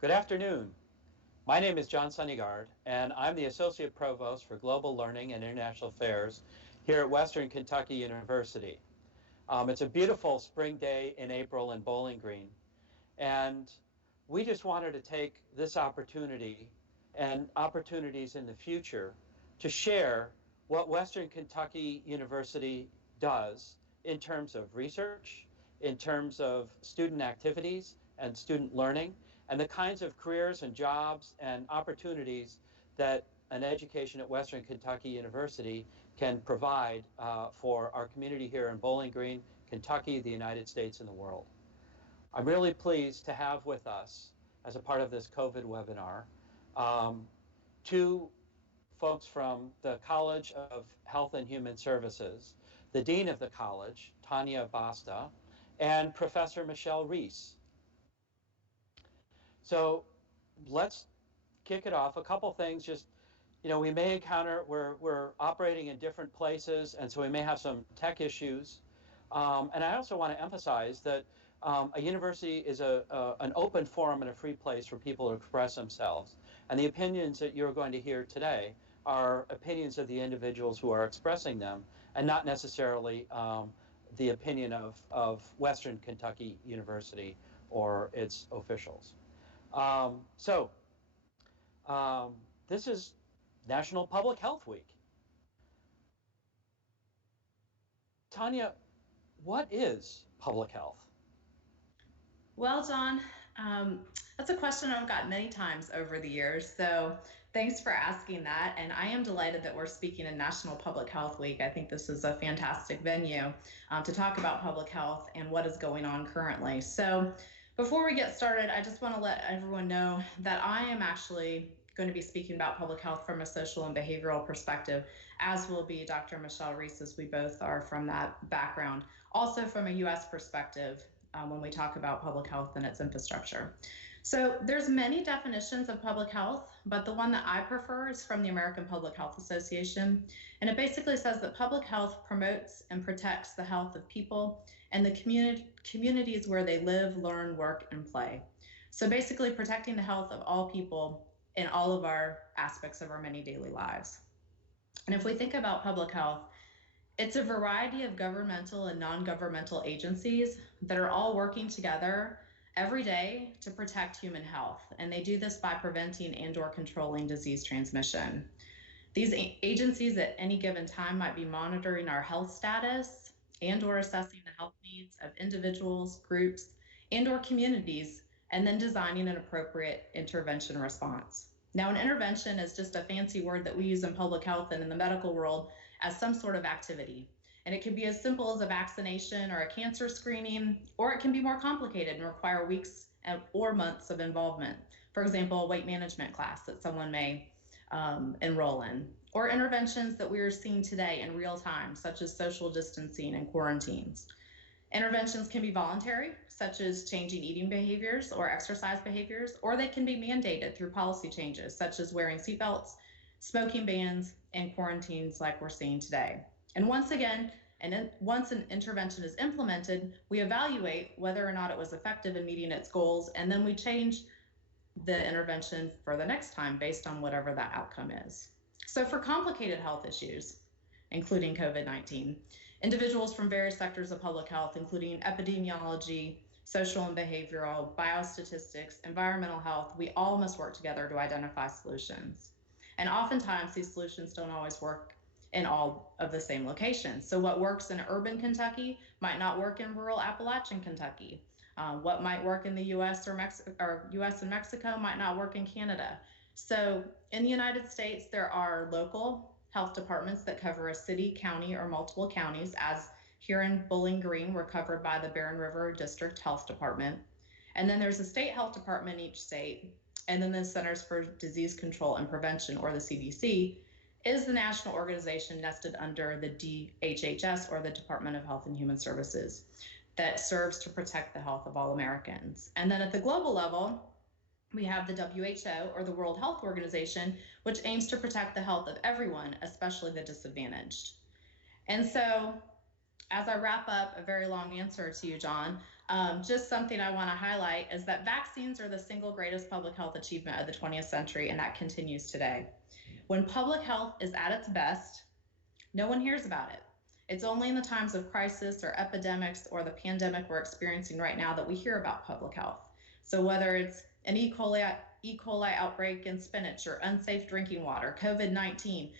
Good afternoon. My name is John Sunnygard, and I'm the Associate Provost for Global Learning and International Affairs here at Western Kentucky University. It's a beautiful spring day in April in Bowling Green, and we just wanted to take this opportunity and opportunities in the future to share what Western Kentucky University does in terms of research, in terms of student activities and student learning, and the kinds of careers and jobs and opportunities that an education at Western Kentucky University can provide for our community here in Bowling Green, Kentucky, the United States, and the world. I'm really pleased to have with us, as a part of this COVID webinar, two folks from the College of Health and Human Services, the Dean of the College, Tanya Basta, and Professor Michelle Reese. So let's kick it off. A couple things, just, we may encounter, we're operating in different places, and so we may have some tech issues. And I also want to emphasize that a university is an open forum and a free place for people to express themselves. And the opinions that you're going to hear today are opinions of the individuals who are expressing them, and not necessarily the opinion of Western Kentucky University or its officials. This is National Public Health Week. Tanya, what is public health? Well, John, that's a question I've got many times over the years, so thanks for asking that. And I am delighted that we're speaking in National Public Health Week. I think this is a fantastic venue to talk about public health and what is going on currently. So before we get started, I just want to let everyone know that I am actually going to be speaking about public health from a social and behavioral perspective, as will be Dr. Michelle Reese, as we both are from that background. Also from a U.S. perspective, when we talk about public health and its infrastructure. So there's many definitions of public health, but the one that I prefer is from the American Public Health Association. And it basically says that public health promotes and protects the health of people and the communities where they live, learn, work, and play. So basically protecting the health of all people in all of our aspects of our many daily lives. And if we think about public health, it's a variety of governmental and non-governmental agencies that are all working together every day to protect human health. And they do this by preventing and/or controlling disease transmission. These agencies at any given time might be monitoring our health status and/or assessing the health needs of individuals, groups, and/or communities, and then designing an appropriate intervention response. Now, an intervention is just a fancy word that we use in public health and in the medical world as some sort of activity. And it can be as simple as a vaccination or a cancer screening, or it can be more complicated and require weeks or months of involvement. For example, a weight management class that someone may enroll in, or interventions that we are seeing today in real time, such as social distancing and quarantines. Interventions can be voluntary, such as changing eating behaviors or exercise behaviors, or they can be mandated through policy changes, such as wearing seatbelts, smoking bans, and quarantines like we're seeing today. And once again, once an intervention is implemented, we evaluate whether or not it was effective in meeting its goals, and then we change the intervention for the next time based on whatever that outcome is. So for complicated health issues, including COVID-19, individuals from various sectors of public health, including epidemiology, social and behavioral, biostatistics, environmental health, we all must work together to identify solutions. And oftentimes these solutions don't always work in all of the same locations. So what works in urban Kentucky might not work in rural Appalachian Kentucky. What might work in the US or US and Mexico might not work in Canada. So in the United States, there are local health departments that cover a city, county, or multiple counties, as here in Bowling Green, we're covered by the Barren River District Health Department. And then there's a state health department in each state. And then the Centers for Disease Control and Prevention, or the CDC, is the national organization nested under the DHHS, or the Department of Health and Human Services, that serves to protect the health of all Americans. And then at the global level, we have the WHO, or the World Health Organization, which aims to protect the health of everyone, especially the disadvantaged. And so, as I wrap up a very long answer to you, John, Just something I want to highlight is that vaccines are the single greatest public health achievement of the 20th century, and that continues today. When public health is at its best, no one hears about it. It's only in the times of crisis or epidemics or the pandemic we're experiencing right now that we hear about public health. So whether it's an E. coli outbreak in spinach or unsafe drinking water, COVID-19,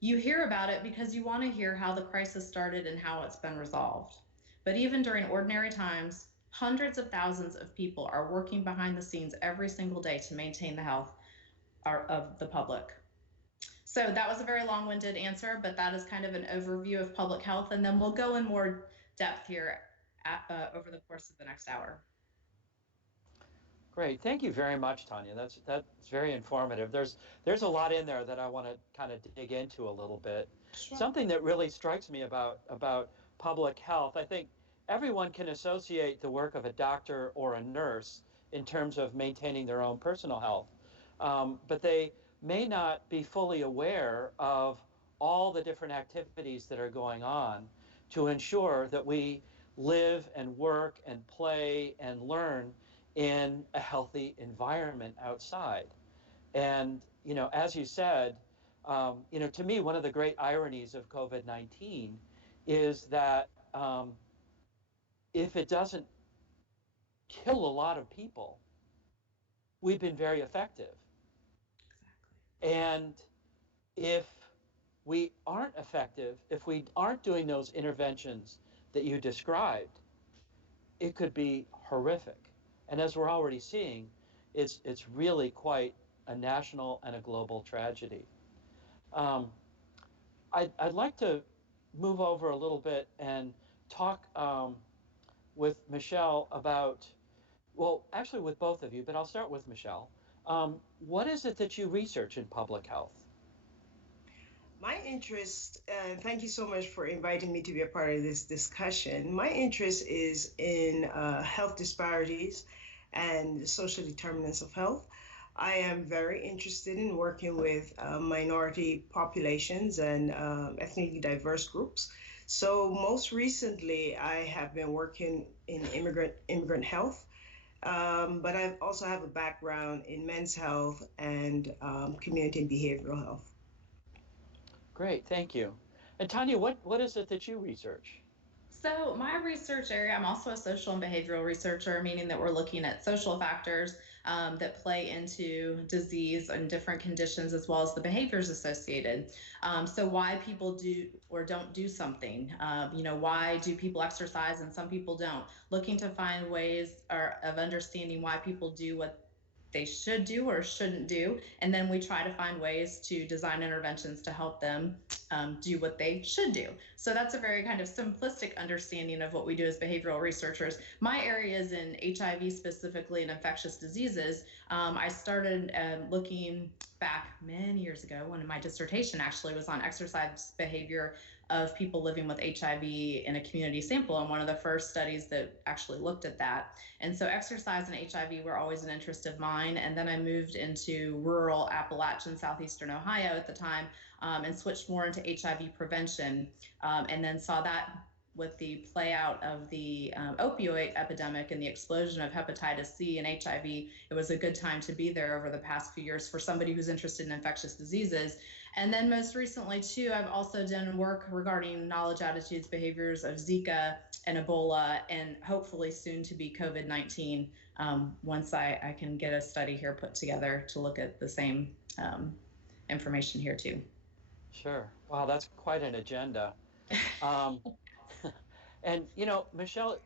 you hear about it because you want to hear how the crisis started and how it's been resolved. But even during ordinary times, hundreds of thousands of people are working behind the scenes every single day to maintain the health of the public. So that was a very long-winded answer, but that is kind of an overview of public health, and then we'll go in more depth here over the course of the next hour. Great, thank you very much, Tanya. That's very informative. There's a lot in there that I want to kind of dig into a little bit. Sure. Something that really strikes me about public health, I think everyone can associate the work of a doctor or a nurse in terms of maintaining their own personal health, but they may not be fully aware of all the different activities that are going on to ensure that we live and work and play and learn in a healthy environment outside. And, as you said, to me, one of the great ironies of COVID-19 is that if it doesn't kill a lot of people, we've been very effective. Exactly. And if we aren't effective, if we aren't doing those interventions that you described, it could be horrific. And as we're already seeing, it's really quite a national and a global tragedy. I'd like to move over a little bit and talk with Michelle about, well, actually with both of you, but I'll start with Michelle. What is it that you research in public health? My interest, thank you so much for inviting me to be a part of this discussion. My interest is in health disparities and the social determinants of health. I am very interested in working with minority populations and ethnically diverse groups. So most recently, I have been working in immigrant health, but I also have a background in men's health and community and behavioral health. Great, thank you. And Tanya, what is it that you research? So my research area, I'm also a social and behavioral researcher, meaning that we're looking at social factors that play into disease and different conditions, as well as the behaviors associated. So why people do or don't do something, why do people exercise and some people don't? Looking to find ways of understanding why people do what they should do or shouldn't do. And then we try to find ways to design interventions to help them do what they should do. So that's a very kind of simplistic understanding of what we do as behavioral researchers. My area is in HIV specifically and infectious diseases. I started looking back many years ago when my dissertation actually was on exercise behavior of people living with HIV in a community sample, and one of the first studies that actually looked at that. And so exercise and HIV were always an interest of mine. And then I moved into rural Appalachian, southeastern Ohio at the time, and switched more into HIV prevention, and then saw that with the play out of the opioid epidemic and the explosion of hepatitis C and HIV, it was a good time to be there over the past few years for somebody who's interested in infectious diseases. And then most recently too, I've also done work regarding knowledge, attitudes, behaviors of Zika and Ebola, and hopefully soon to be COVID-19, once I can get a study here put together to look at the same information here too. Sure. Wow, that's quite an agenda. And, Michelle,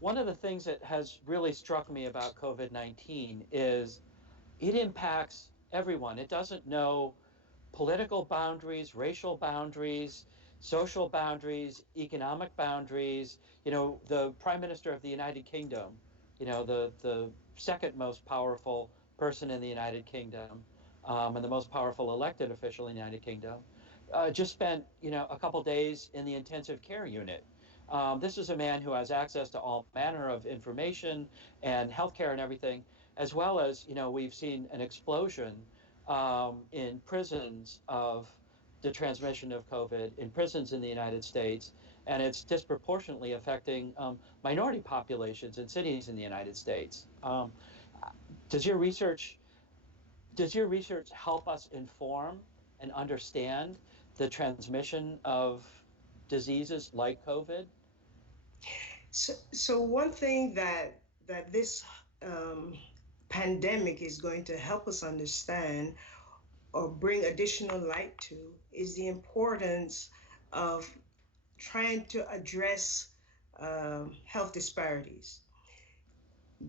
one of the things that has really struck me about COVID-19 is it impacts everyone. It doesn't know political boundaries, racial boundaries, social boundaries, economic boundaries. The Prime Minister of the United Kingdom, the second most powerful person in the United Kingdom, and the most powerful elected official in the United Kingdom, just spent, a couple days in the intensive care unit. This is a man who has access to all manner of information and healthcare and everything, as well as, we've seen an explosion in prisons of the transmission of COVID in prisons in the United States, and it's disproportionately affecting minority populations in cities in the United States. Does your research help us inform and understand the transmission of diseases like COVID? So one thing that this pandemic is going to help us understand or bring additional light to is the importance of trying to address health disparities.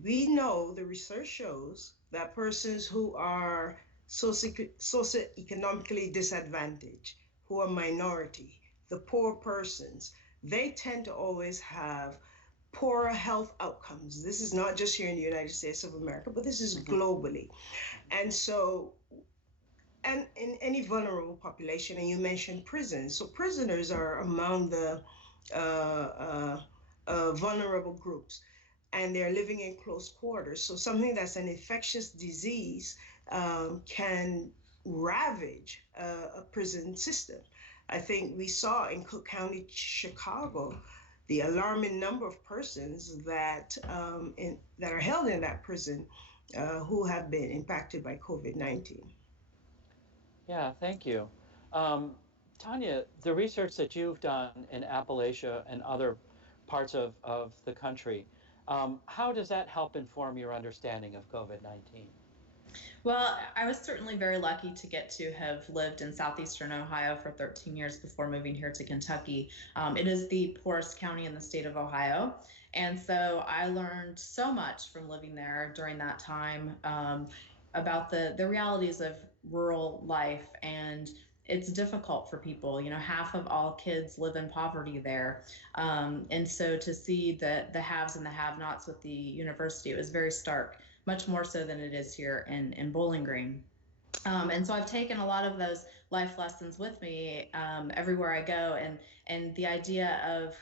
We know the research shows that persons who are socioeconomically disadvantaged, who are minority, the poor persons, they tend to always have poorer health outcomes. This is not just here in the United States of America, but this is globally. And so, and in any vulnerable population, and you mentioned prisons. So prisoners are among the vulnerable groups, and they're living in close quarters. So something that's an infectious disease can ravage a prison system. I think we saw in Cook County, Chicago, the alarming number of persons that that are held in that prison who have been impacted by COVID-19. Yeah, thank you. Tanya, the research that you've done in Appalachia and other parts of the country, how does that help inform your understanding of COVID-19? Well, I was certainly very lucky to get to have lived in southeastern Ohio for 13 years before moving here to Kentucky. It is the poorest county in the state of Ohio. And so I learned so much from living there during that time about the realities of rural life. And it's difficult for people. You know, half of all kids live in poverty there. And so to see the haves and the have-nots with the university, it was very stark, much more so than it is here in Bowling Green. And so I've taken a lot of those life lessons with me everywhere I go. And the idea of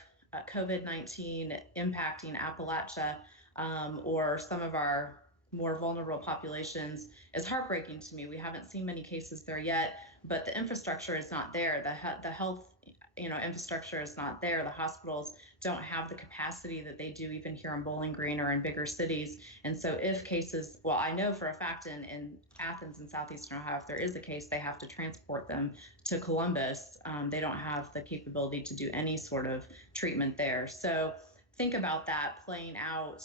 COVID-19 impacting Appalachia or some of our more vulnerable populations is heartbreaking to me. We haven't seen many cases there yet, but the infrastructure is not there. The health infrastructure is not there. The hospitals don't have the capacity that they do even here in Bowling Green or in bigger cities. And so if cases, well, I know for a fact in Athens in southeastern Ohio, if there is a case, they have to transport them to Columbus. They don't have the capability to do any sort of treatment there. So think about that playing out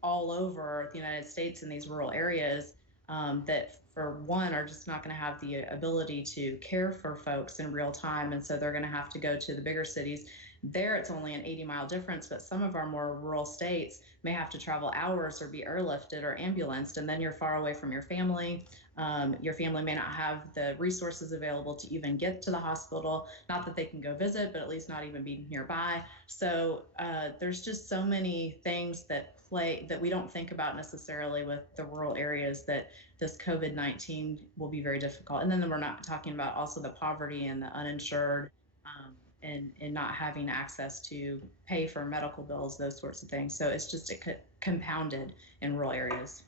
all over the United States in these rural areas that for one are just not going to have the ability to care for folks in real time. And so they're going to have to go to the bigger cities. There it's only an 80-mile difference, but some of our more rural states may have to travel hours or be airlifted or ambulanced, and then you're far away from your family. Your family may not have the resources available to even get to the hospital. Not that they can go visit, but at least not even be nearby. So there's just so many things that we don't think about necessarily with the rural areas that this COVID-19 will be very difficult. And then we're not talking about also the poverty and the uninsured and not having access to pay for medical bills, those sorts of things. So it's just compounded in rural areas.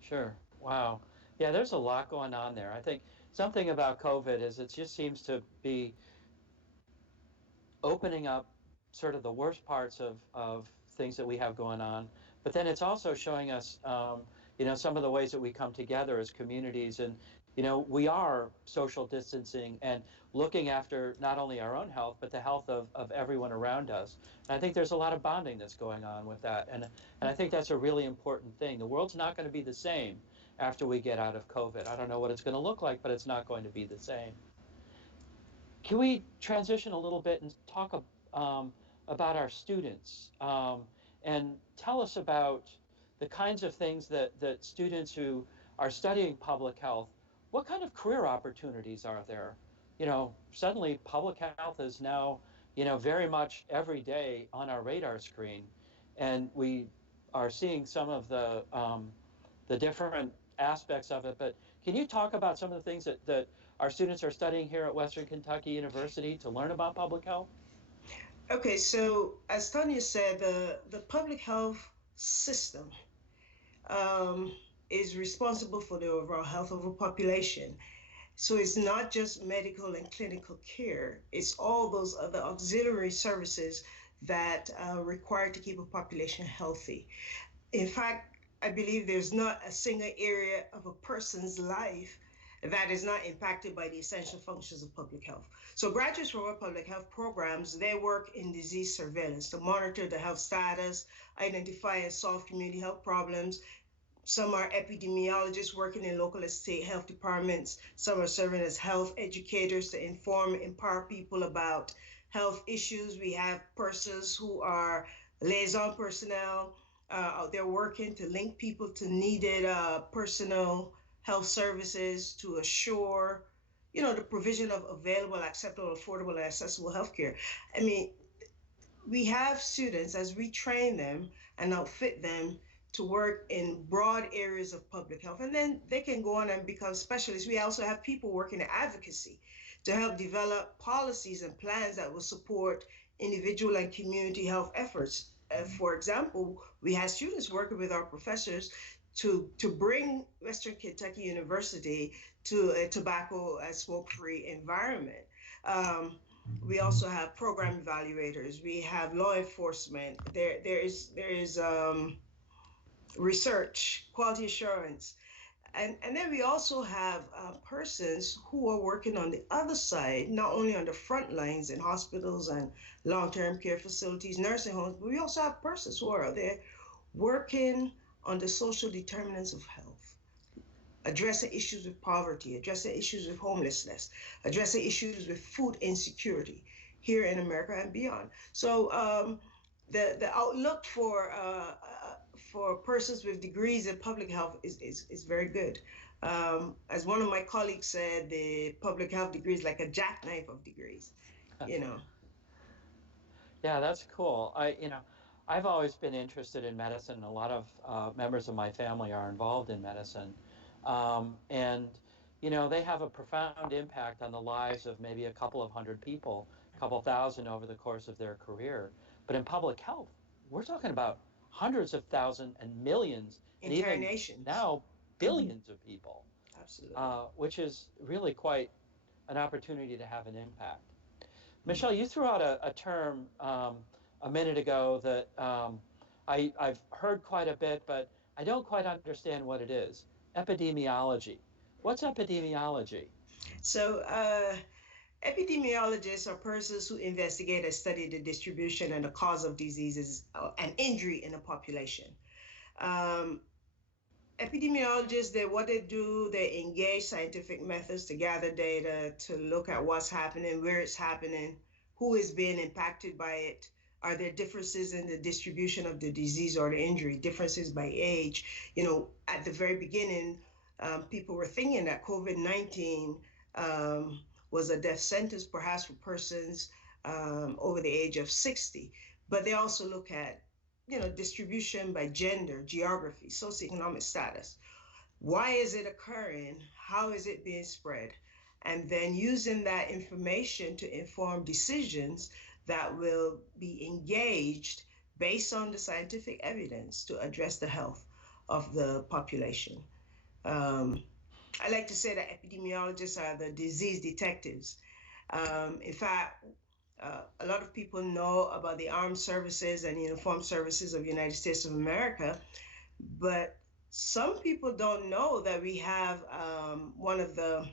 Sure. Wow. Yeah, there's a lot going on there. I think something about COVID is it just seems to be opening up sort of the worst parts of things that we have going on. But then it's also showing us, some of the ways that we come together as communities. And, we are social distancing and looking after not only our own health, but the health of everyone around us. And I think there's a lot of bonding that's going on with that. And I think that's a really important thing. The world's not going to be the same after we get out of COVID. I don't know what it's going to look like, but it's not going to be the same. Can we transition a little bit and talk about our students and tell us about the kinds of things that students who are studying public health, what kind of career opportunities are there? Suddenly public health is now, very much every day on our radar screen. And we are seeing some of the different aspects of it. But can you talk about some of the things that our students are studying here at Western Kentucky University to learn about public health? Okay, so as Tanya said, the public health system is responsible for the overall health of a population. So it's not just medical and clinical care, it's all those other auxiliary services that are required to keep a population healthy. In fact, I believe there's not a single area of a person's life that is not impacted by the essential functions of public health. So graduates from our public health programs, they work in disease surveillance to monitor the health status, identify and solve community health problems. Some are epidemiologists working in local and state health departments. Some are serving as health educators to inform, empower people about health issues. We have persons who are liaison personnel out there working to link people to needed personal health services to assure, the provision of available, acceptable, affordable, and accessible healthcare. I mean, we have students as we train them and outfit them to work in broad areas of public health, and then they can go on and become specialists. We also have people working in advocacy to help develop policies and plans that will support individual and community health efforts. For example, we have students working with our professors to bring Western Kentucky University to a tobacco and smoke-free environment. We also have program evaluators. We have law enforcement. There is research, quality assurance. And then we also have persons who are working on the other side, not only on the front lines in hospitals and long-term care facilities, nursing homes, but we also have persons who are there working on the social determinants of health, addressing issues with poverty, addressing issues with homelessness, addressing issues with food insecurity here in America and beyond. So the outlook for persons with degrees in public health is very good. As one of my colleagues said, the public health degree is like a jackknife of degrees, you know. Yeah, that's cool. I've always been interested in medicine. A lot of members of my family are involved in medicine. And, they have a profound impact on the lives of maybe a couple of hundred people, a couple thousand over the course of their career. But in public health, we're talking about hundreds of thousands and millions, and even nations. now billions of people. Absolutely. Which is really quite an opportunity to have an impact. Michelle, you threw out a term a minute ago that I've heard quite a bit, but I don't quite understand what it is. Epidemiology. What's epidemiology? So epidemiologists are persons who investigate and study the distribution and the cause of diseases and injury in a population. Epidemiologists, what they do, they engage scientific methods to gather data, to look at what's happening, where it's happening, who is being impacted by it. Are there differences in the distribution of the disease or the injury, differences by age? At the very beginning, people were thinking that COVID-19 was a death sentence, perhaps for persons over the age of 60. But they also look at, distribution by gender, geography, socioeconomic status. Why is it occurring? How is it being spread? And then using that information to inform decisions that will be engaged based on the scientific evidence to address the health of the population. I like to say that epidemiologists are the disease detectives. In fact, a lot of people know about the armed services and uniformed services of the United States of America, but some people don't know that we have one of the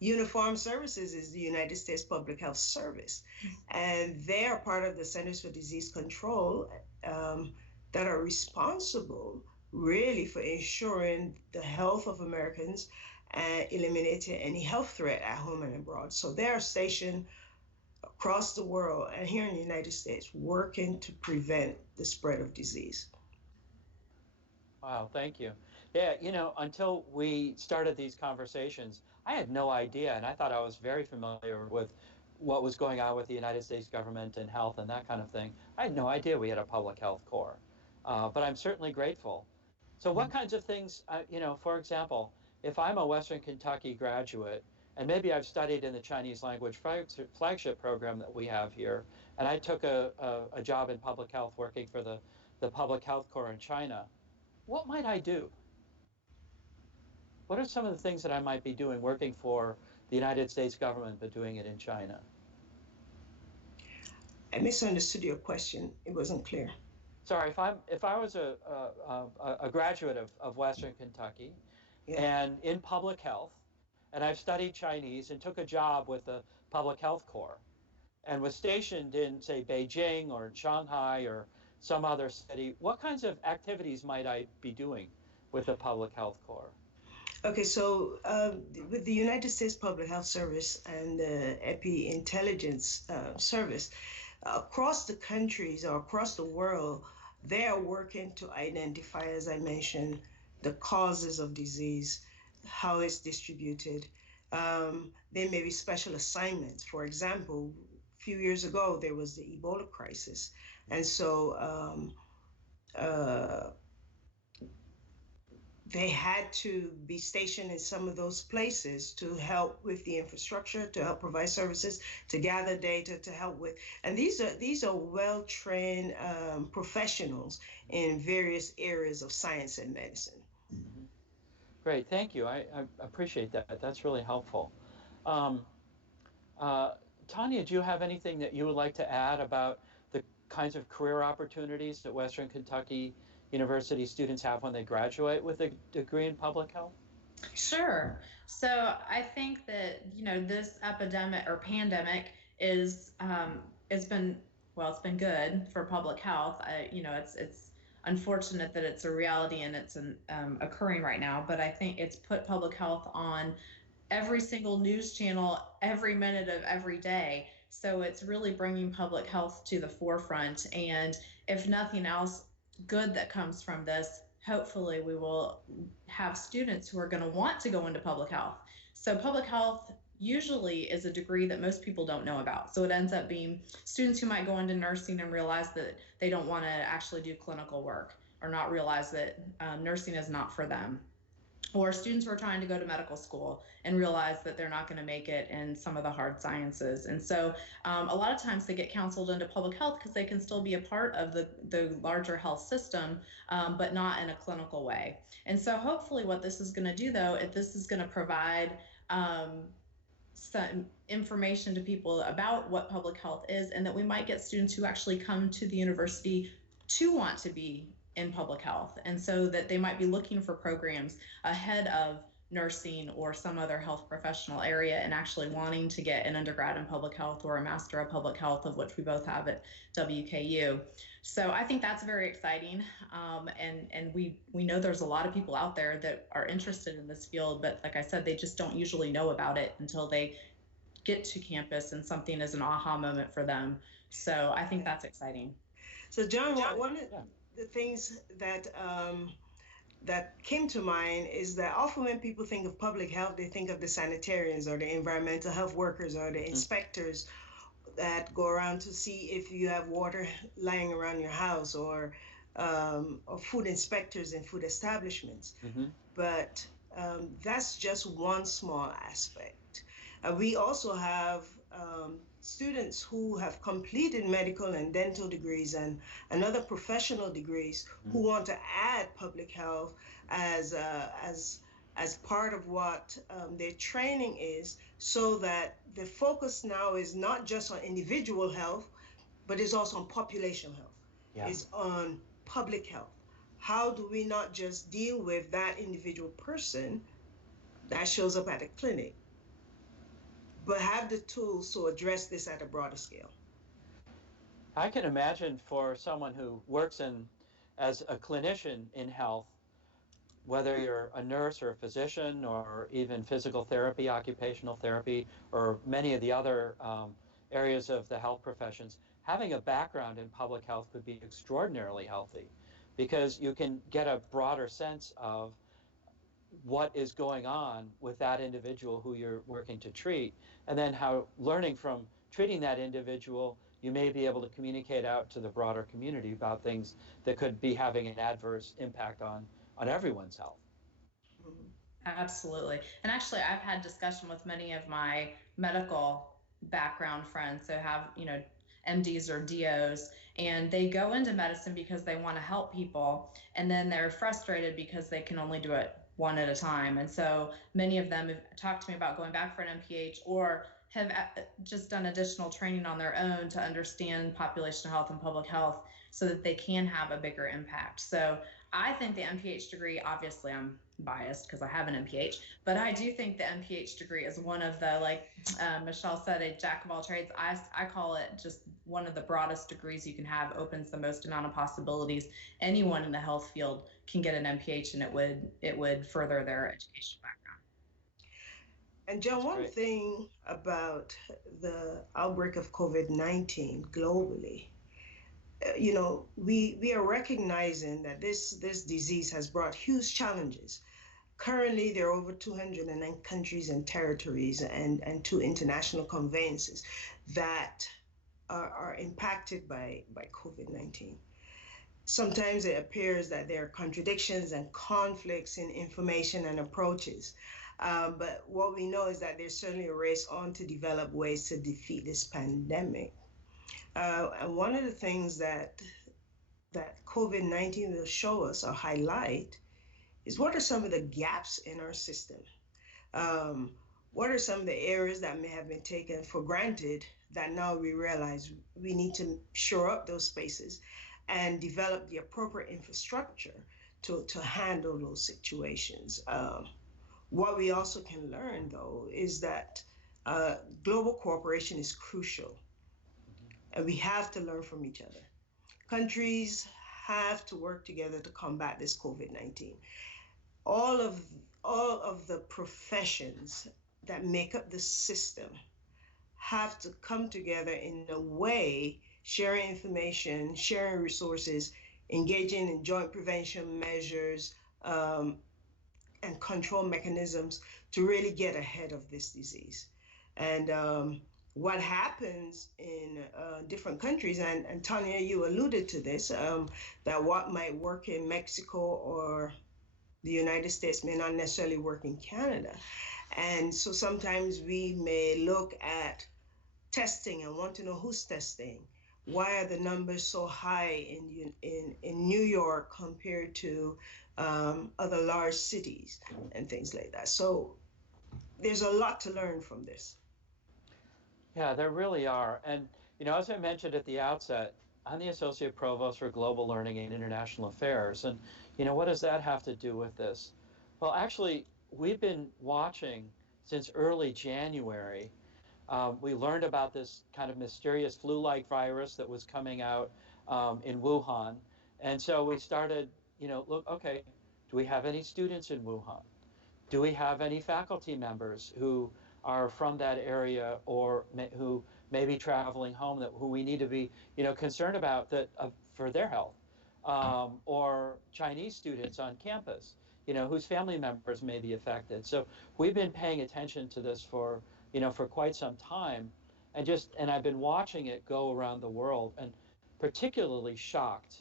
uniformed services is the United States Public Health Service. And they are part of the Centers for Disease Control that are responsible really for ensuring the health of Americans and eliminating any health threat at home and abroad. So they are stationed across the world and here in the United States working to prevent the spread of disease. Wow, thank you. Yeah, until we started these conversations, I had no idea, and I thought I was very familiar with what was going on with the United States government and health and that kind of thing. I had no idea we had a public health corps, but I'm certainly grateful. So what kinds of things, for example, if I'm a Western Kentucky graduate, and maybe I've studied in the Chinese language flagship program that we have here, and I took a job in public health working for the Public Health Corps in China, what might I do? What are some of the things that I might be doing working for the United States government but doing it in China? I misunderstood your question. It wasn't clear. Sorry, if I was a graduate of Western Kentucky, Yeah. and in public health, and I've studied Chinese and took a job with the Public Health Corps, and was stationed in, say, Beijing or Shanghai or some other city, what kinds of activities might I be doing with the Public Health Corps? Okay, so with the United States Public Health Service and the Epidemiologists Service, across the countries or across the world, they are working to identify, as I mentioned, the causes of disease, how it's distributed. There may be special assignments. For example, a few years ago, there was the Ebola crisis. And so they had to be stationed in some of those places to help with the infrastructure, to help provide services, to gather data, to help with. And these are well-trained professionals in various areas of science and medicine. Mm-hmm. Great, thank you. I appreciate that. That's really helpful. Tanya, do you have anything that you would like to add about the kinds of career opportunities that Western Kentucky University students have when they graduate with a degree in public health? Sure. So I think that, this epidemic or pandemic is, it's been good for public health. It's unfortunate that it's a reality and it's occurring right now, but I think it's put public health on every single news channel every minute of every day. So it's really bringing public health to the forefront. And if nothing else good that comes from this, hopefully we will have students who are going to want to go into public health. So public health usually is a degree that most people don't know about. So it ends up being students who might go into nursing and realize that they don't want to actually do clinical work, or not realize that nursing is not for them. Or students who are trying to go to medical school and realize that they're not going to make it in some of the hard sciences. And so a lot of times they get counseled into public health because they can still be a part of the larger health system, but not in a clinical way. And so hopefully what this is going to do, though, is this is going to provide some information to people about what public health is, and that we might get students who actually come to the university to want to be in public health, and so that they might be looking for programs ahead of nursing or some other health professional area, and actually wanting to get an undergrad in public health or a master of public health, of which we both have at WKU. So I think that's very exciting, and we know there's a lot of people out there that are interested in this field, but like I said, they just don't usually know about it until they get to campus and something is an aha moment for them. So I think that's exciting. So John, one of the things that that came to mind is that often when people think of public health, they think of the sanitarians or the environmental health workers or the inspectors that go around to see if you have water lying around your house, or food inspectors in food establishments. Mm-hmm. But that's just one small aspect. We also have students who have completed medical and dental degrees and other professional degrees who want to add public health as part of what their training is, so that the focus now is not just on individual health, but is also on population health. Yeah. It's on public health. How do we not just deal with that individual person that shows up at a clinic, but have the tools to address this at a broader scale? I can imagine for someone who works as a clinician in health, whether you're a nurse or a physician or even physical therapy, occupational therapy, or many of the other areas of the health professions, having a background in public health could be extraordinarily healthy, because you can get a broader sense of what is going on with that individual who you're working to treat, and then how, learning from treating that individual, you may be able to communicate out to the broader community about things that could be having an adverse impact on everyone's health. Absolutely. And actually, I've had discussion with many of my medical background friends who have, MDs or DOs, and they go into medicine because they want to help people, and then they're frustrated because they can only do it one at a time. And so many of them have talked to me about going back for an MPH or have just done additional training on their own to understand population health and public health so that they can have a bigger impact. So I think the MPH degree, obviously I'm biased because I have an MPH, but I do think the MPH degree is one of the, like Michelle said, a jack of all trades. I call it just one of the broadest degrees you can have, opens the most amount of possibilities. Anyone in the health field can get an MPH, and it would further their education background. And John, one thing about the outbreak of COVID-19 globally, you know, we are recognizing that this disease has brought huge challenges. Currently, there are over 209 countries and territories and 2 international conventions that are impacted by COVID-19. Sometimes it appears that there are contradictions and conflicts in information and approaches. But what we know is that there's certainly a race on to develop ways to defeat this pandemic. And one of the things that COVID-19 will show us or highlight is what are some of the gaps in our system? What are some of the areas that may have been taken for granted that now we realize we need to shore up those spaces and develop the appropriate infrastructure to handle those situations? What we also can learn, though, is that global cooperation is crucial, and we have to learn from each other. Countries have to work together to combat this COVID-19. All of the professions that make up the system have to come together in a way, sharing information, sharing resources, engaging in joint prevention measures, and control mechanisms to really get ahead of this disease. And what happens in different countries, and Tanya, you alluded to this, that what might work in Mexico or the United States may not necessarily work in Canada. And so sometimes we may look at testing and want to know who's testing. Why are the numbers so high in New York compared to other large cities and things like that? So there's a lot to learn from this. Yeah, there really are. And, you know, as I mentioned at the outset, I'm the Associate Provost for Global Learning and International Affairs. And, you know, what does that have to do with this? Well, actually, we've been watching since early January. We learned about this kind of mysterious flu-like virus that was coming out in Wuhan. And so we started, you know, look, okay, do we have any students in Wuhan? Do we have any faculty members who are from that area or who may be traveling home who we need to be, you know, concerned about for their health? Or Chinese students on campus, you know, whose family members may be affected. So we've been paying attention to this for quite some time, and I've been watching it go around the world, and particularly shocked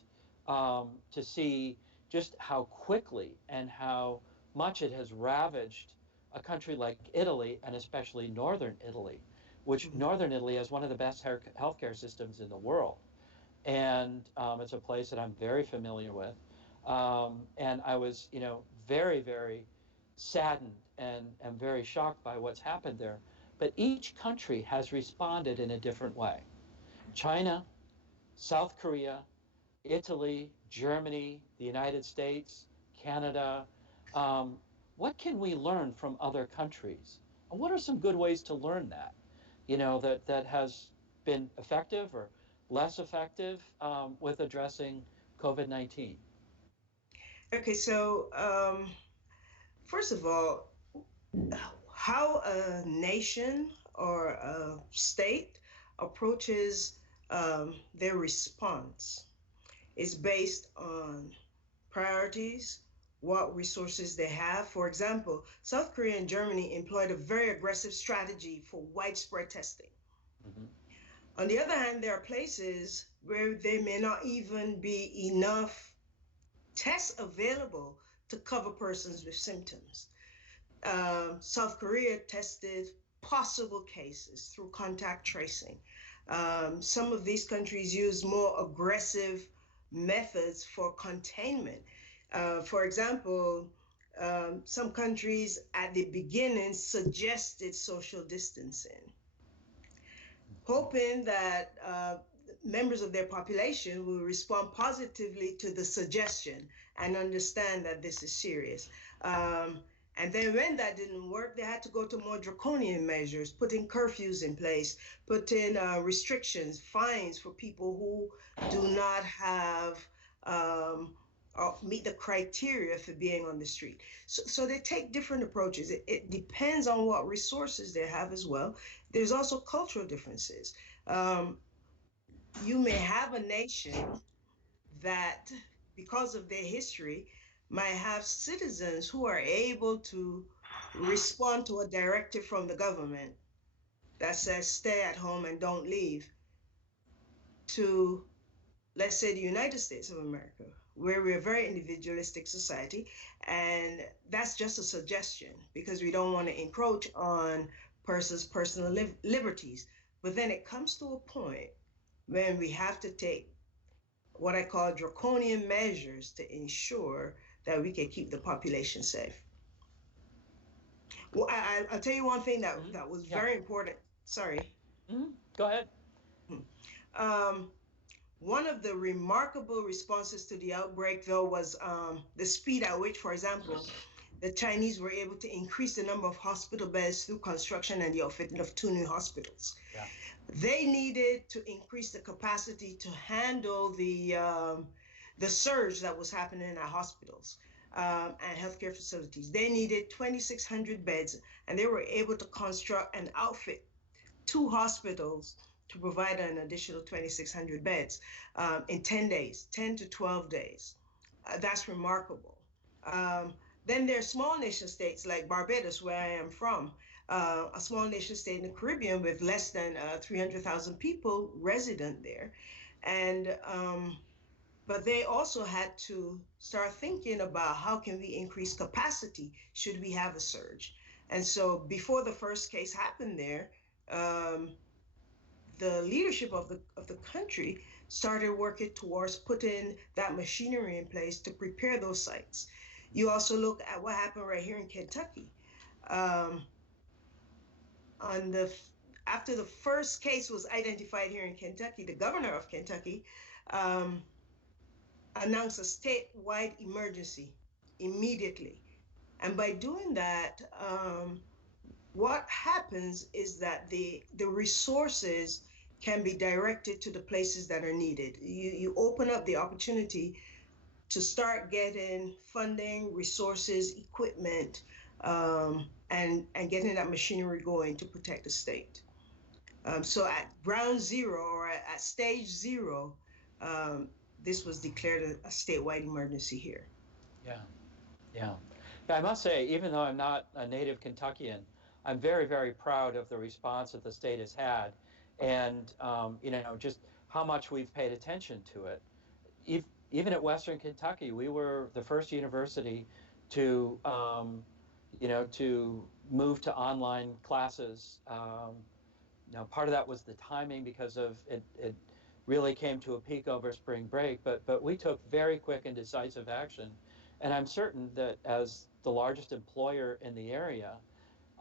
to see just how quickly and how much it has ravaged a country like Italy, and especially northern Italy, which northern Italy has one of the best healthcare systems in the world. And it's a place that I'm very familiar with. And I was, you know, very, very saddened and very shocked by what's happened there. But each country has responded in a different way. China, South Korea, Italy, Germany, the United States, Canada. What can we learn from other countries? And what are some good ways to learn that, you know, that has been effective or less effective with addressing COVID-19? Okay, so first of all, how a nation or a state approaches their response is based on priorities, what resources they have. For example, South Korea and Germany employed a very aggressive strategy for widespread testing. On the other hand, there are places where there may not even be enough tests available to cover persons with symptoms. South Korea tested possible cases through contact tracing. Some of these countries use more aggressive methods for containment. For example, some countries at the beginning suggested social distancing, hoping that members of their population will respond positively to the suggestion and understand that this is serious. And then when that didn't work, they had to go to more draconian measures, putting curfews in place, putting restrictions, fines for people who do not have or meet the criteria for being on the street. So they take different approaches. It depends on what resources they have as well. There's also cultural differences. You may have a nation that, because of their history, might have citizens who are able to respond to a directive from the government that says stay at home and don't leave, to, let's say, the United States of America, where we're a very individualistic society, and that's just a suggestion because we don't want to encroach on persons' personal liberties. But then it comes to a point when we have to take what I call draconian measures to ensure that we can keep the population safe. Well, I'll tell you one thing that, that was very important. Sorry. Go ahead. One of the remarkable responses to the outbreak, though, was the speed at which, for example, the Chinese were able to increase the number of hospital beds through construction and the outfitting of 2 new hospitals. Yeah. They needed to increase the capacity to handle the surge that was happening in our hospitals and healthcare facilities. They needed 2,600 beds, and they were able to construct and outfit 2 hospitals to provide an additional 2,600 beds in 10 days, 10 to 12 days. That's remarkable. Then there are small nation states like Barbados, where I am from, a small nation state in the Caribbean with less than 300,000 people resident there. And, but they also had to start thinking about how can we increase capacity should we have a surge. And so before the first case happened there, the leadership of the country started working towards putting that machinery in place to prepare those sites. You also look at what happened right here in Kentucky. After the first case was identified here in Kentucky, the governor of Kentucky announced a statewide emergency immediately. And by doing that, what happens is that the resources can be directed to the places that are needed. You open up the opportunity to start getting funding, resources, equipment, and getting that machinery going to protect the state. So at ground zero or at stage 0, this was declared a statewide emergency here. Yeah, I must say, even though I'm not a native Kentuckian, I'm very, very proud of the response that the state has had, and just how much we've paid attention to it. Even at Western Kentucky, we were the first university to, to move to online classes. Part of that was the timing because of it really came to a peak over spring break, but we took very quick and decisive action. And I'm certain that as the largest employer in the area,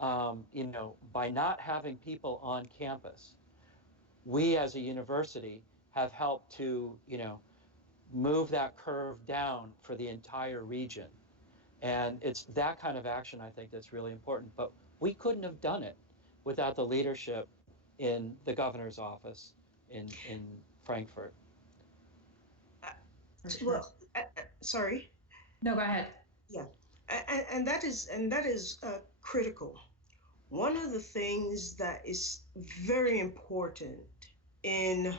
by not having people on campus, we as a university have helped to, move that curve down for the entire region. And it's that kind of action, I think, that's really important. But we couldn't have done it without the leadership in the governor's office in Frankfurt. Well, sorry. No, go ahead. Yeah, and that is critical. One of the things that is very important in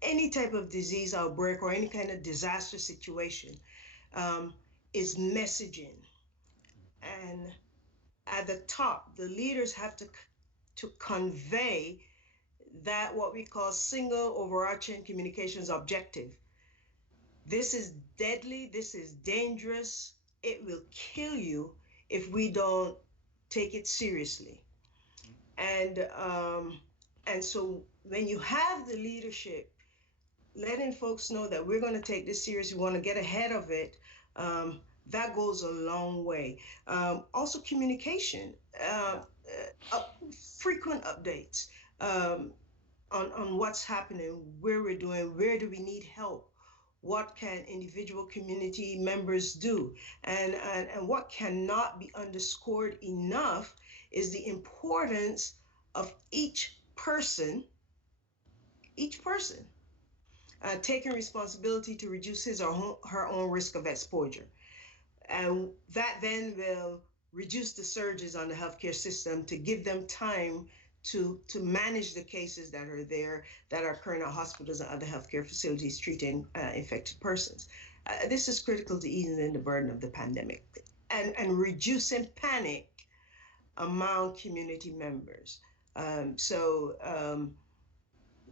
any type of disease outbreak or any kind of disaster situation is messaging. And at the top, the leaders have to convey that what we call single overarching communications objective. This is deadly, this is dangerous, it will kill you if we don't take it seriously. And so when you have the leadership letting folks know that we're going to take this serious, we want to get ahead of it, that goes a long way. Also, communication, frequent updates on what's happening, where we're doing, where do we need help, what can individual community members do, and what cannot be underscored enough is the importance of each person taking responsibility to reduce his or her own risk of exposure. And that then will reduce the surges on the healthcare system to give them time to manage the cases that are there that are occurring at hospitals and other healthcare facilities treating infected persons. This is critical to easing the burden of the pandemic and reducing panic among community members.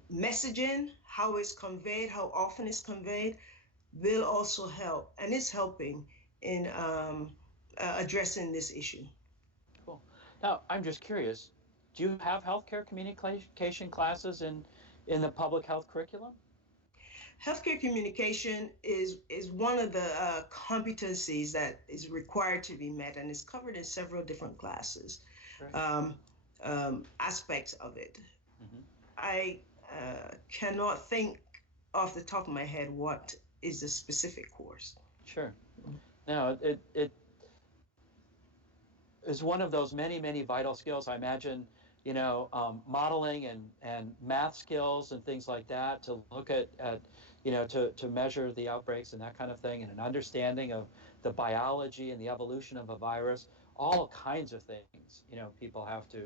Messaging, how it's conveyed, how often it's conveyed, will also help and is helping in addressing this issue. Cool. Now, I'm just curious, do you have healthcare communication classes in the public health curriculum? Healthcare communication is one of the competencies that is required to be met and is covered in several different classes, aspects of it. Mm-hmm. I cannot think off the top of my head what is the specific course. Sure. No, it is one of those many vital skills. I imagine, modeling and math skills and things like that to look at to measure the outbreaks and that kind of thing, and an understanding of the biology and the evolution of a virus, all kinds of things, people have to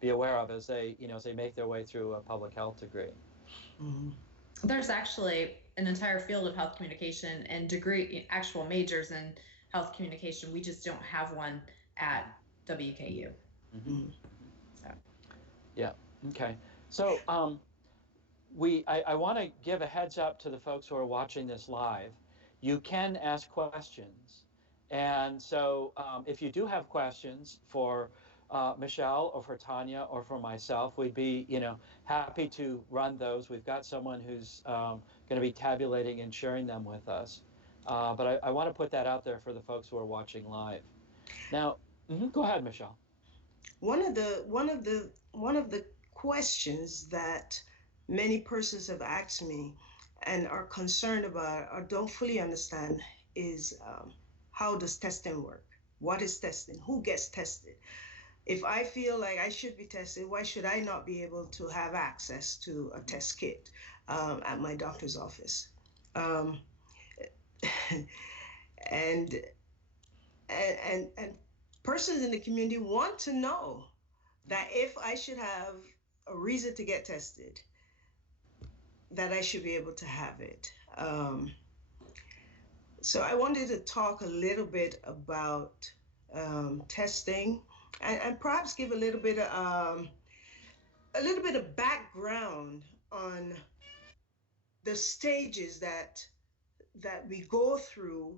be aware of as they make their way through a public health degree. Mm-hmm. There's actually an entire field of health communication and actual majors in health communication. We just don't have one at WKU. Mm-hmm. So. Yeah. Okay. So I want to give a heads up to the folks who are watching this live. You can ask questions, and so if you do have questions for Michelle or for Tanya or for myself, we'd be happy to run those. We've got someone who's going to be tabulating and sharing them with us. But I want to put that out there for the folks who are watching live. Now, go ahead, Michelle. One of the questions that many persons have asked me and are concerned about or don't fully understand is how does testing work? What is testing? Who gets tested? If I feel like I should be tested, why should I not be able to have access to a test kit at my doctor's office? And persons in the community want to know that if I should have a reason to get tested, that I should be able to have it. So I wanted to talk a little bit about testing and perhaps give a little bit of background on the stages that we go through.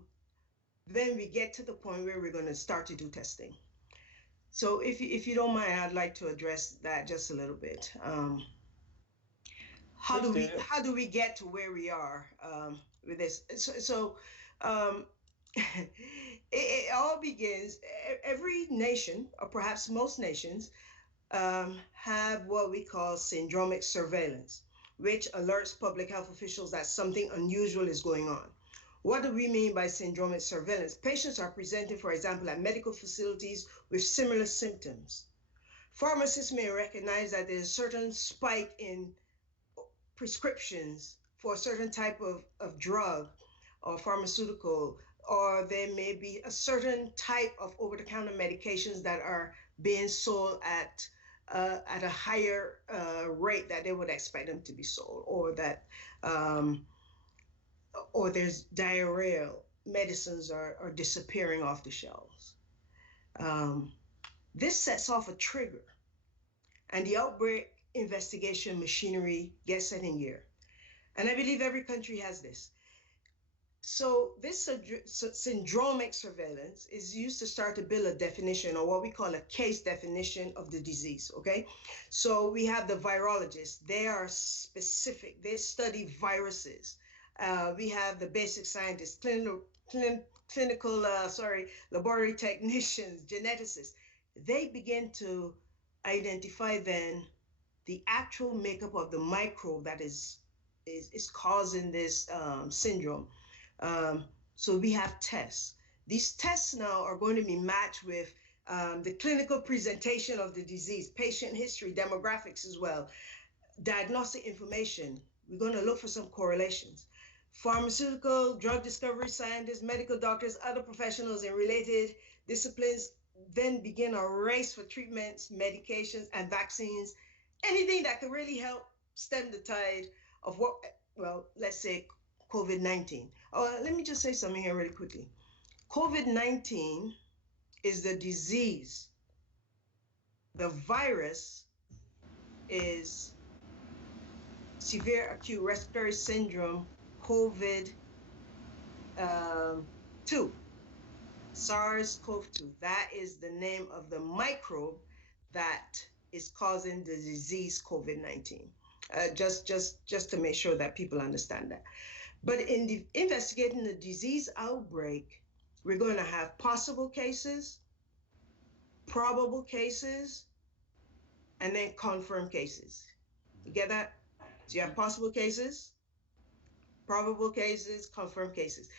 Then we get to the point where we're going to start to do testing. So if you don't mind, I'd like to address that just a little bit. How do we get to where we are with this? It all begins. Every nation, or perhaps most nations, have what we call syndromic surveillance, which alerts public health officials that something unusual is going on. What do we mean by syndromic surveillance? Patients are presented, for example, at medical facilities with similar symptoms. Pharmacists may recognize that there's a certain spike in prescriptions for a certain type of drug or pharmaceutical, or there may be a certain type of over-the-counter medications that are being sold at a higher rate that they would expect them to be sold, or that or there's diarrheal medicines are disappearing off the shelves. This sets off a trigger, and the outbreak investigation machinery gets set in gear. And I believe every country has this. So this syndromic surveillance is used to start to build a definition, or what we call a case definition of the disease, okay? So we have the virologists. They are specific. They study viruses. We have the basic scientists, laboratory technicians, geneticists, they begin to identify then the actual makeup of the microbe that is causing this syndrome. So we have tests. These tests now are going to be matched with the clinical presentation of the disease, patient history, demographics as well, diagnostic information. We're going to look for some correlations. Pharmaceutical, drug discovery scientists, medical doctors, other professionals in related disciplines then begin a race for treatments, medications, and vaccines, anything that could really help stem the tide of what, well, let's say COVID-19. Oh, let me just say something here really quickly. COVID-19 is the disease. The virus is severe acute respiratory syndrome, COVID-2, SARS-CoV-2. That is the name of the microbe that is causing the disease COVID-19. Just to make sure that people understand that. But in investigating the disease outbreak, we're going to have possible cases, probable cases, and then confirmed cases. You get that? So you have possible cases, probable cases, confirmed cases.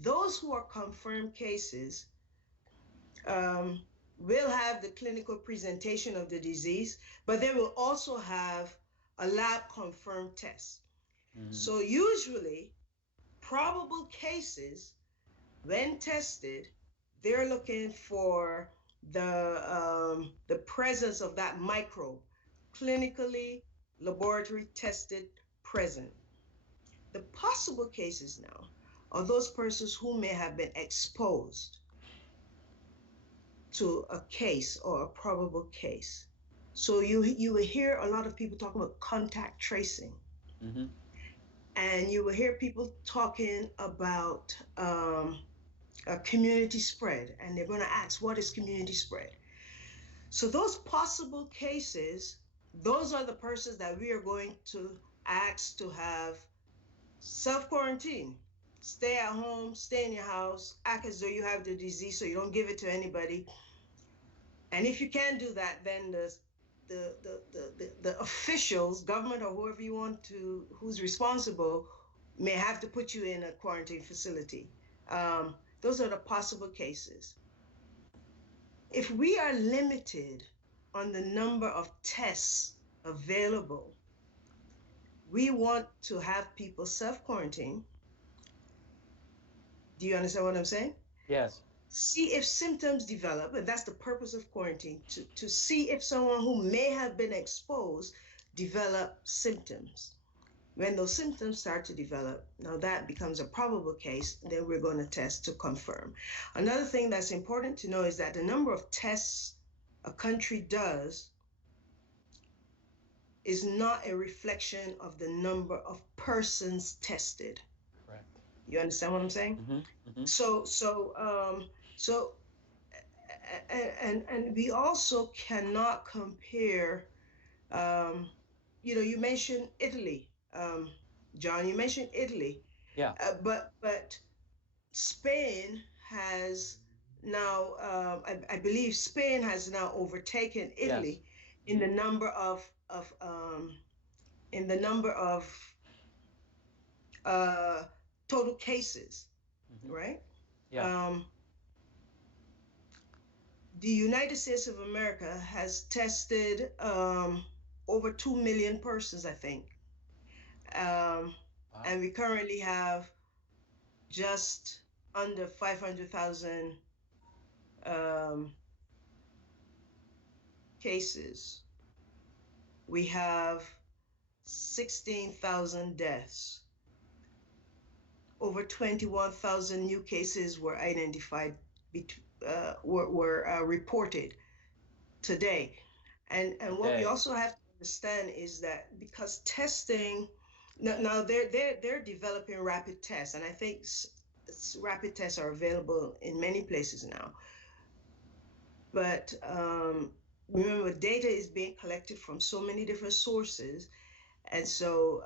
Those who are confirmed cases will have the clinical presentation of the disease, but they will also have a lab confirmed test. Mm-hmm. So usually, probable cases, when tested, they're looking for the presence of that microbe, clinically laboratory tested present. The possible cases now are those persons who may have been exposed to a case or a probable case. So you will hear a lot of people talking about contact tracing. Mm-hmm. And you will hear people talking about a community spread, and they're going to ask, what is community spread? So those possible cases, those are the persons that we are going to ask to have self-quarantine. Stay at home, stay in your house, act as though you have the disease so you don't give it to anybody. And if you can't do that, then the officials, government or whoever you want to, who's responsible, may have to put you in a quarantine facility. Those are the possible cases. If we are limited on the number of tests available, we want to have people self-quarantine. Do you understand what I'm saying? Yes. See if symptoms develop, and that's the purpose of quarantine, to see if someone who may have been exposed develop symptoms. When those symptoms start to develop, now that becomes a probable case, then we're going to test to confirm. Another thing that's important to know is that the number of tests a country does is not a reflection of the number of persons tested. Correct. You understand what I'm saying? Mm-hmm. Mm-hmm. And we also cannot compare, you mentioned Italy. John, you mentioned Italy. Yeah. But Spain has now, I believe Spain has now overtaken Italy. Yes. in the number of total cases, mm-hmm. right? Yeah. The United States of America has tested over 2 million persons, I think. Wow. And we currently have just under 500,000 cases. We have 16,000 deaths. Over 21,000 new cases were identified, were reported today. And what we also have to understand is that because testing, now they're developing rapid tests, and I think rapid tests are available in many places now. But remember, data is being collected from so many different sources, and so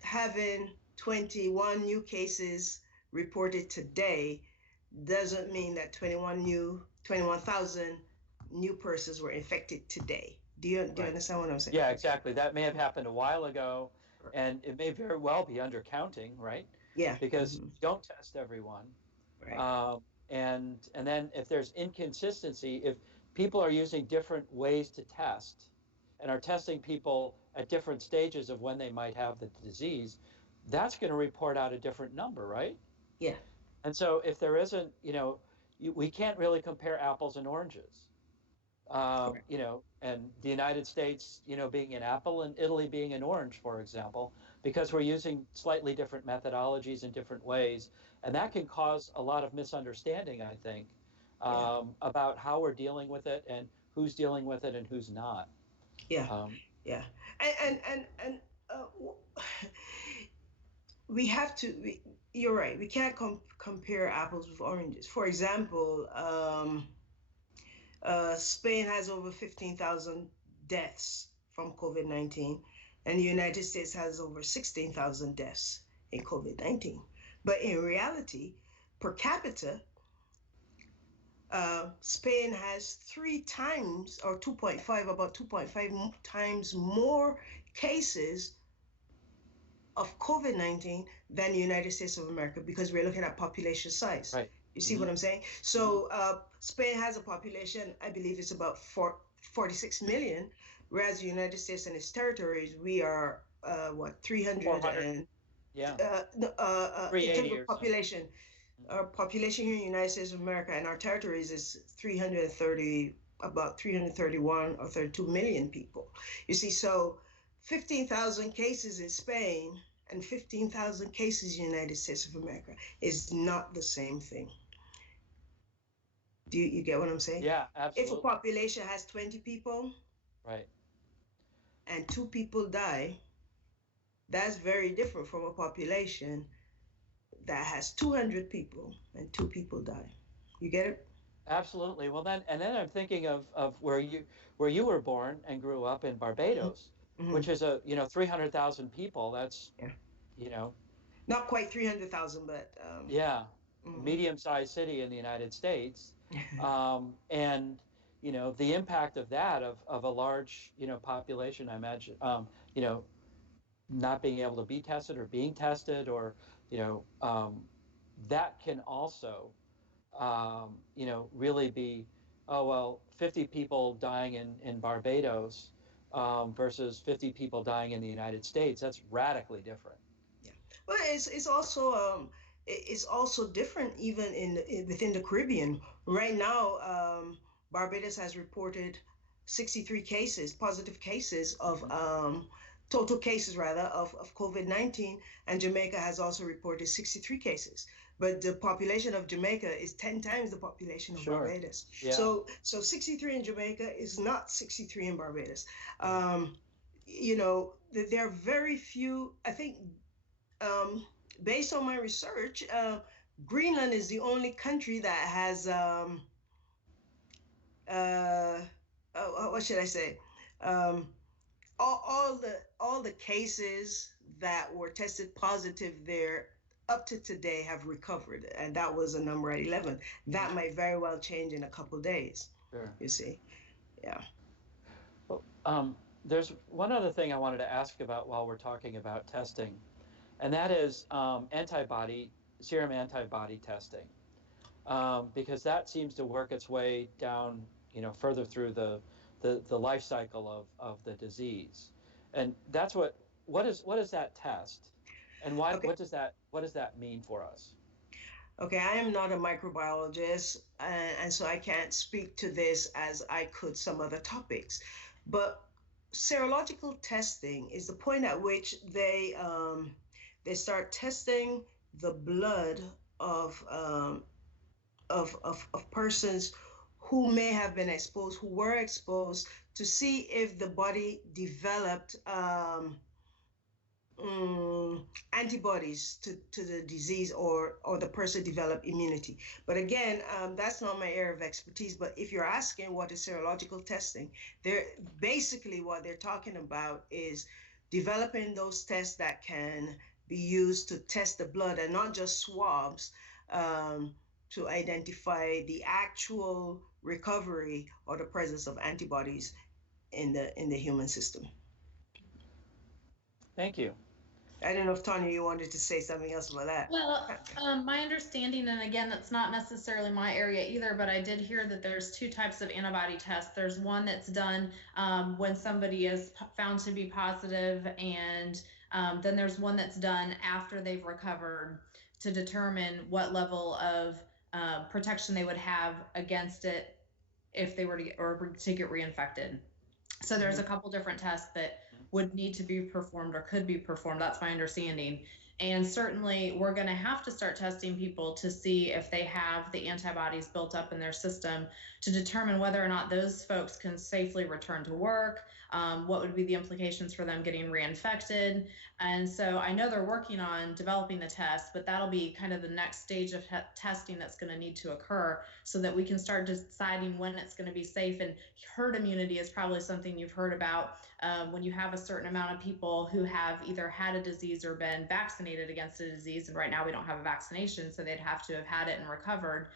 having 21 new cases reported today doesn't mean that 21,000 new persons were infected today. Do you understand what I'm saying? Yeah, exactly. That may have happened a while ago, and it may very well be undercounting, right? Yeah. Because you don't test everyone. Right. And then if there's inconsistency, if people are using different ways to test and are testing people at different stages of when they might have the disease, that's going to report out a different number, right? Yeah. And so if there isn't, we can't really compare apples and oranges. And the United States, being an apple and Italy being an orange, for example, because we're using slightly different methodologies in different ways. And that can cause a lot of misunderstanding, I think, about how we're dealing with it and who's dealing with it and who's not. Yeah. Yeah. And we have to, you're right, we can't compare apples with oranges. For example, Spain has over 15,000 deaths from COVID-19, and the United States has over 16,000 deaths in COVID-19. But in reality, per capita, Spain has 3 times, or 2.5, about 2.5 times more cases of COVID-19 than the United States of America, because we're looking at population size. Right. You see what I'm saying? So Spain has a population, I believe it's about 46 million, whereas the United States and its territories, we are, 300 and, yeah. in terms of population, our population here in the United States of America and our territories is 330, about 331 or 32 million people. You see, so 15,000 cases in Spain and 15,000 cases in the United States of America is not the same thing. Do you get what I'm saying? Yeah, absolutely. If a population has 20 people, right, and 2 people die, that's very different from a population that has 200 people and 2 people die. You get it? Absolutely. Well, then I'm thinking of where you were born and grew up in Barbados, which is 300,000 people. That's, not quite 300,000, but medium-sized city in the United States, and the impact of that of a large population, I imagine, not being able to be tested or being tested, or that can also really be, 50 people dying in Barbados versus 50 people dying in the United States. That's radically different. Yeah, well, it's also different even within the Caribbean. Right now, Barbados has reported 63 cases, positive cases of total cases rather of COVID-19, and Jamaica has also reported 63 cases. But the population of Jamaica is 10 times the population of Barbados. Yeah. So 63 in Jamaica is not 63 in Barbados. There are very few, I think, based on my research, Greenland is the only country that has, what should I say? All the cases that were tested positive there up to today have recovered, and that was a number at 11. That might very well change in a couple of days. Sure. You see, yeah. Well, there's one other thing I wanted to ask about while we're talking about testing, and that is serum antibody testing, because that seems to work its way down, further through the life cycle of the disease, and that's what is that test, and why? Okay. What does that mean for us? Okay, I am not a microbiologist, and so I can't speak to this as I could some other topics, but serological testing is the point at which they start testing the blood of persons who may have been exposed, who were exposed, to see if the body developed antibodies to the disease, or the person developed immunity. But again, that's not my area of expertise. But if you're asking what is serological testing, basically what they're talking about is developing those tests that can be used to test the blood and not just swabs to identify the actual recovery or the presence of antibodies in the human system. Thank you. I don't know if Tanya, you wanted to say something else about that. Well, my understanding, and again, that's not necessarily my area either, but I did hear that there's two types of antibody tests. There's one that's done when somebody is found to be positive, and then there's one that's done after they've recovered to determine what level of protection they would have against it if they were to get reinfected. So there's a couple different tests that would need to be performed or could be performed. That's my understanding. And certainly we're going to have to start testing people to see if they have the antibodies built up in their system to determine whether or not those folks can safely return to work, what would be the implications for them getting reinfected. And so I know they're working on developing the test, but that'll be kind of the next stage of testing that's going to need to occur so that we can start deciding when it's going to be safe. And herd immunity is probably something you've heard about. When you have a certain amount of people who have either had a disease or been vaccinated against a disease, and right now we don't have a vaccination, so they'd have to have had it and recovered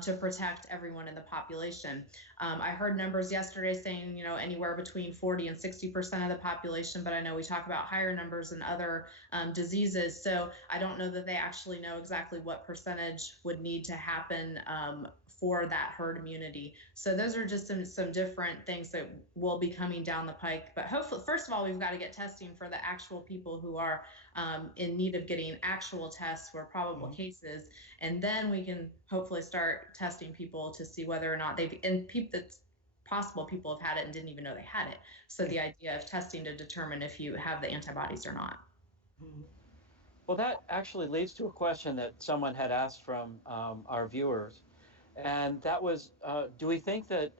to protect everyone in the population. I heard numbers yesterday saying, anywhere between 40 and 60% of the population, but I know we talk about higher numbers in other diseases, so I don't know that they actually know exactly what percentage would need to happen for that herd immunity. So those are just some different things that will be coming down the pike. But hopefully, first of all, we've got to get testing for the actual people who are in need of getting actual tests for probable cases. And then we can hopefully start testing people to see whether or not that's possible people have had it and didn't even know they had it. So the idea of testing to determine if you have the antibodies or not. Well, that actually leads to a question that someone had asked from our viewers. And that was, do we think that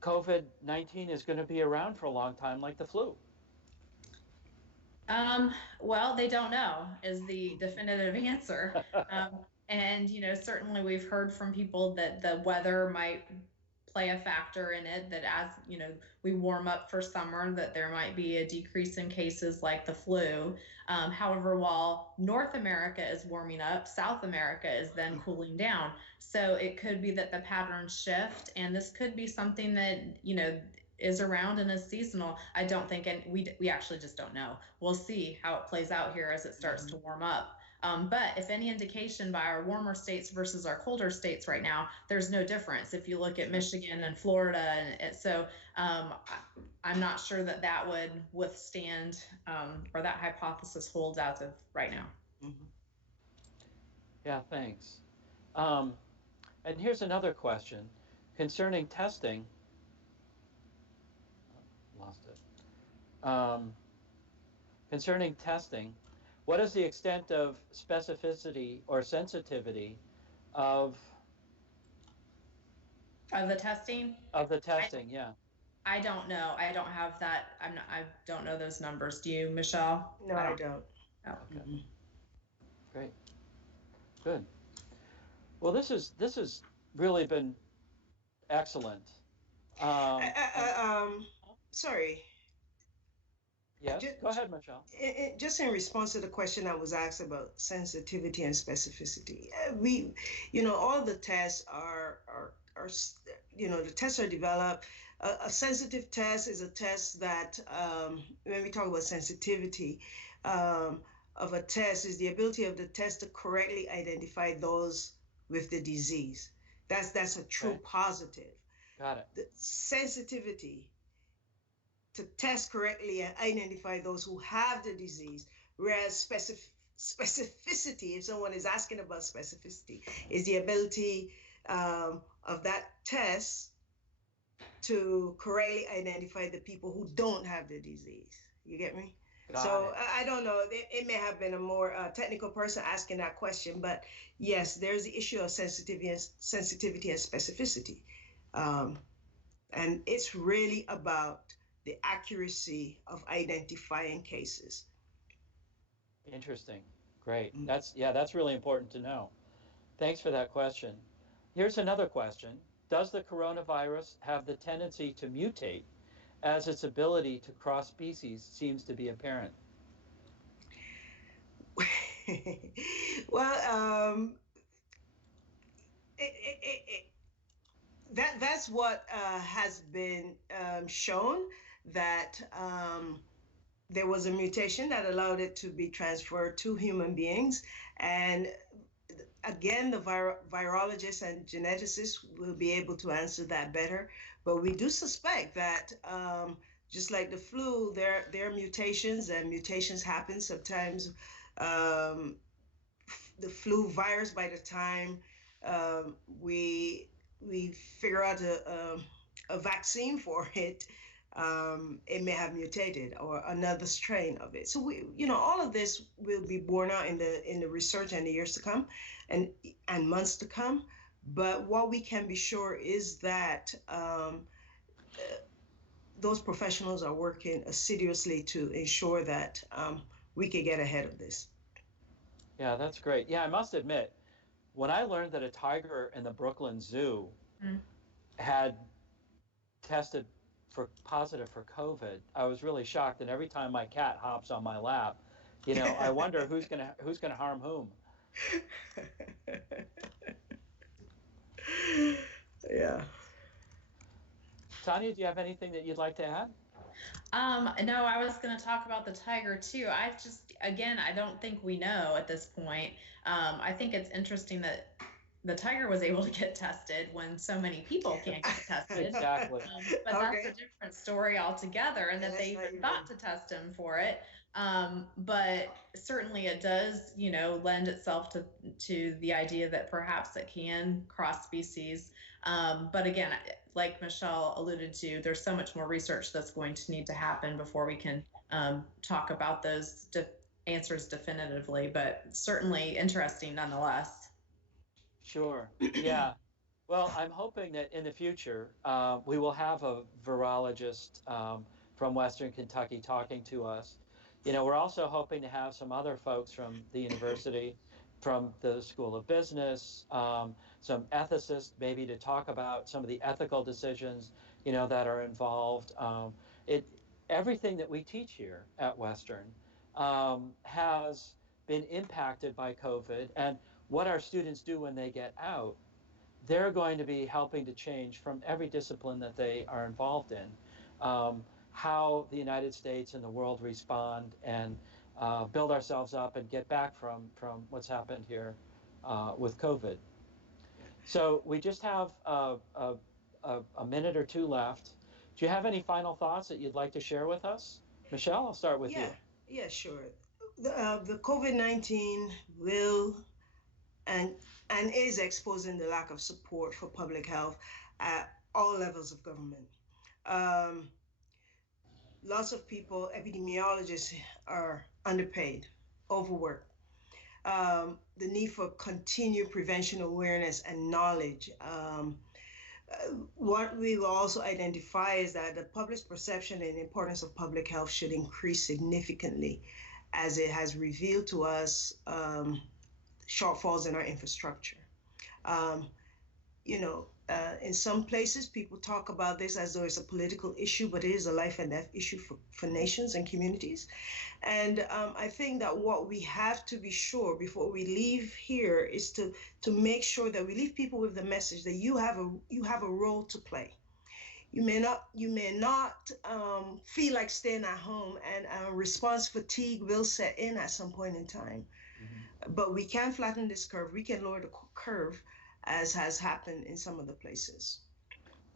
COVID-19 is going to be around for a long time like the flu? Well, they don't know is the definitive answer. And, certainly we've heard from people that the weather might play a factor in it, that as, we warm up for summer, that there might be a decrease in cases like the flu. However, while North America is warming up, South America is then cooling down. So it could be that the patterns shift, and this could be something that, is around and is seasonal. I don't think, and we actually just don't know. We'll see how it plays out here as it starts to warm up. But if any indication by our warmer states versus our colder states right now, there's no difference. If you look at Michigan and Florida, I'm not sure that would withstand or that hypothesis holds out of right now. Yeah, thanks. And here's another question concerning testing. Lost it. Concerning testing, what is the extent of specificity or sensitivity of the testing? Of the testing, yeah. I don't know. I don't have that. I don't know those numbers. Do you, Michelle? No, I don't. Oh. Okay. Great. Good. Well, this has really been excellent. Sorry. Yes, go ahead, Michelle. Just in response to the question I was asked about sensitivity and specificity, all the tests are the tests are developed. A sensitive test is a test that, when we talk about sensitivity of a test, is the ability of the test to correctly identify those with the disease. That's a true positive. Got it. The sensitivity to test correctly and identify those who have the disease, whereas specificity, if someone is asking about specificity, is the ability of that test to correctly identify the people who don't have the disease. You get me? So I don't know. It may have been a more technical person asking that question, but yes, there's the issue of sensitivity and specificity, and it's really about the accuracy of identifying cases. Interesting. Great. That's really important to know. Thanks for that question. Here's another question. Does the coronavirus have the tendency to mutate as its ability to cross species seems to be apparent? Well, that's what has been shown, that there was a mutation that allowed it to be transferred to human beings. And again, the virologists and geneticists will be able to answer that better. But we do suspect that just like the flu, there are mutations, and mutations happen sometimes. Um, the flu virus, by the time we figure out a vaccine for it, it may have mutated, or another strain of it. So all of this will be borne out in the research in the years to come, and months to come. But what we can be sure is that those professionals are working assiduously to ensure that we can get ahead of this. Yeah, that's great. Yeah, I must admit, when I learned that a tiger in the Brooklyn Zoo had tested positive for COVID, I was really shocked. And every time my cat hops on my lap, I wonder who's gonna harm whom. Yeah. Tanya, do you have anything that you'd like to add? No, I was going to talk about the tiger too. I don't think we know at this point. I think it's interesting that the tiger was able to get tested when so many people can't get tested. Exactly. But that's a different story altogether, and that they even thought to test him for it. But certainly it does, lend itself to the idea that perhaps it can cross species. But again, like Michelle alluded to, there's so much more research that's going to need to happen before we can talk about those answers definitively, but certainly interesting nonetheless. Sure. Yeah. Well, I'm hoping that in the future we will have a virologist from Western Kentucky talking to us. We're also hoping to have some other folks from the university, from the School of Business, some ethicists maybe to talk about some of the ethical decisions, that are involved. Everything that we teach here at Western has been impacted by COVID, and what our students do when they get out, they're going to be helping to change from every discipline that they are involved in, how the United States and the world respond, and build ourselves up and get back from what's happened here with COVID. So we just have a minute or two left. Do you have any final thoughts that you'd like to share with us? Michelle, I'll start with you. Yeah, sure. The COVID-19 will and is exposing the lack of support for public health at all levels of government. Lots of people, epidemiologists, are underpaid, overworked. The need for continued prevention awareness and knowledge. What we will also identify is that the public's perception and importance of public health should increase significantly, as it has revealed to us shortfalls in our infrastructure. In some places, people talk about this as though it's a political issue, but it is a life and death issue for nations and communities. And I think that what we have to be sure before we leave here is to make sure that we leave people with the message that you have a role to play. You may not feel like staying at home, and response fatigue will set in at some point in time. Mm-hmm. But we can flatten this curve. We can lower the curve, as has happened in some of the places.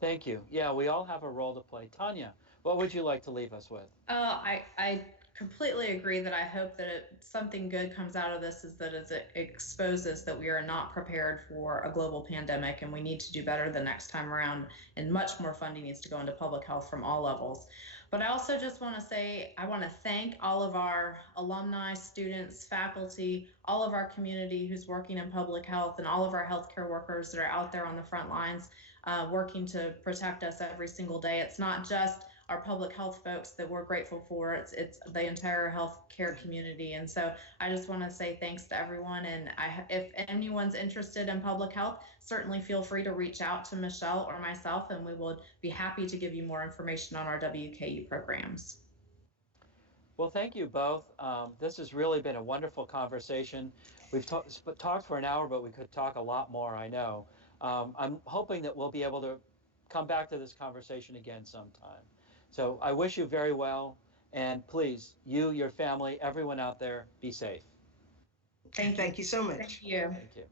Thank you. Yeah, we all have a role to play. Tanya, what would you like to leave us with? I completely agree that I hope that something good comes out of this, is that it exposes that we are not prepared for a global pandemic, and we need to do better the next time around, and much more funding needs to go into public health from all levels. But I also just want to say, I want to thank all of our alumni, students, faculty, all of our community who's working in public health, and all of our healthcare workers that are out there on the front lines working to protect us every single day. It's not just our public health folks that we're grateful for, it's the entire healthcare community. And so I just want to say thanks to everyone. And if anyone's interested in public health, certainly feel free to reach out to Michelle or myself, and we will be happy to give you more information on our WKU programs. Well, thank you both. This has really been a wonderful conversation. We've talked for an hour, but we could talk a lot more, I know. I'm hoping that we'll be able to come back to this conversation again sometime. So I wish you very well, and please, you, your family, everyone out there, be safe. Thank you. Thank you so much. Thank you. Thank you.